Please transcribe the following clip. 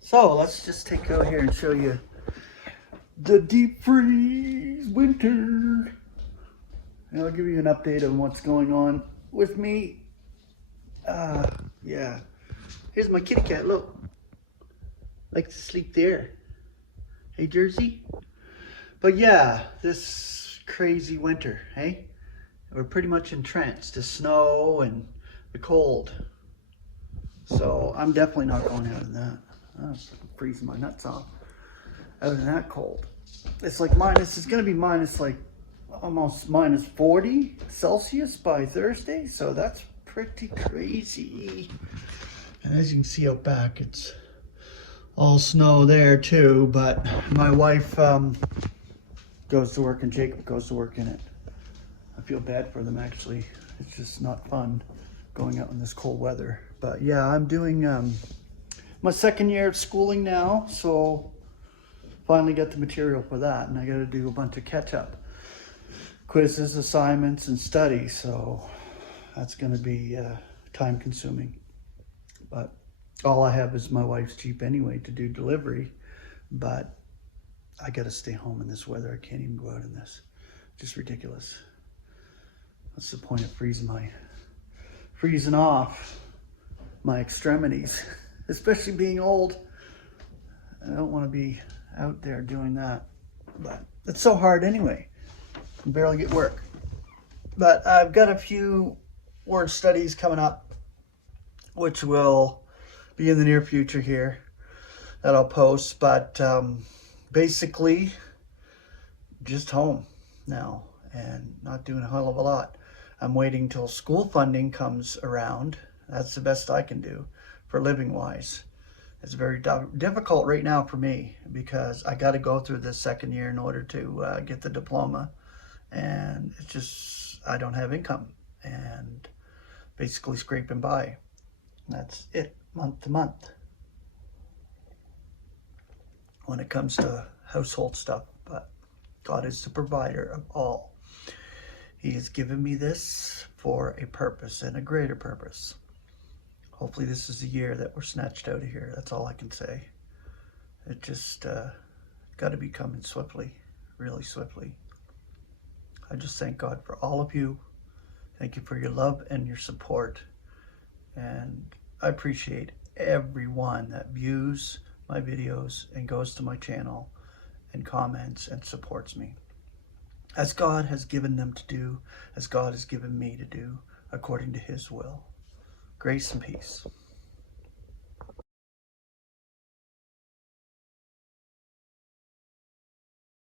So let's just take out here and show you the deep freeze winter. And I'll give you an update on what's going on with me. Yeah. Here's my kitty cat, look. Likes to sleep there. Hey, Jersey? But yeah, this crazy winter, hey? We're pretty much entranced. The snow and the cold. So I'm definitely not going out in that. I'm freezing my nuts off out in that cold. It's like it's gonna be minus like almost minus 40 Celsius by Thursday. So that's pretty crazy. And as you can see out back, it's all snow there too. But my wife goes to work and Jacob goes to work in it. I feel bad for them actually. It's just not fun going out in this cold weather. But yeah, I'm doing my second year of schooling now, so finally got the material for that, and I got to do a bunch of catch-up quizzes, assignments, and study. So that's going to be time-consuming. But all I have is my wife's Jeep anyway to do delivery. But I got to stay home in this weather. I can't even go out in this. Just ridiculous. What's the point of freezing off my extremities, especially being old? I don't want to be out there doing that, but it's so hard anyway. I can barely get work. But I've got a few word studies coming up, which will be in the near future here that I'll post. But basically, just home now and not doing a hell of a lot. I'm waiting till school funding comes around. That's the best I can do for living wise. It's very difficult right now for me because I got to go through this second year in order to get the diploma. And it's just, I don't have income and basically scraping by. That's it, month to month when it comes to household stuff. But God is the provider of all. He has given me this for a purpose and a greater purpose. Hopefully this is the year that we're snatched out of here. That's all I can say. It just got to be coming swiftly, really swiftly. I just thank God for all of you. Thank you for your love and your support. And I appreciate everyone that views my videos and goes to my channel and comments and supports me, as God has given them to do, as God has given me to do, according to His will. Grace and peace.